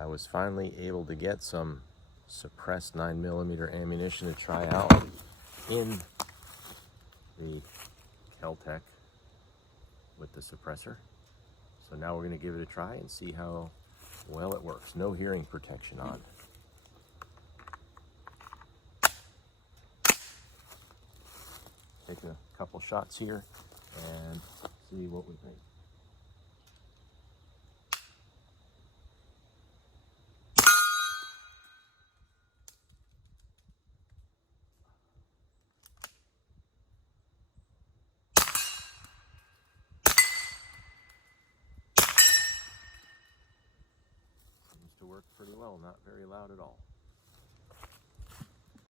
I was finally able to get some suppressed 9mm ammunition to try out in the Kel-Tec with the suppressor. So now we're going to give it a try and see how well it works. No hearing protection on. Take a couple shots here and see what we think. Seems to work pretty well, not very loud at all.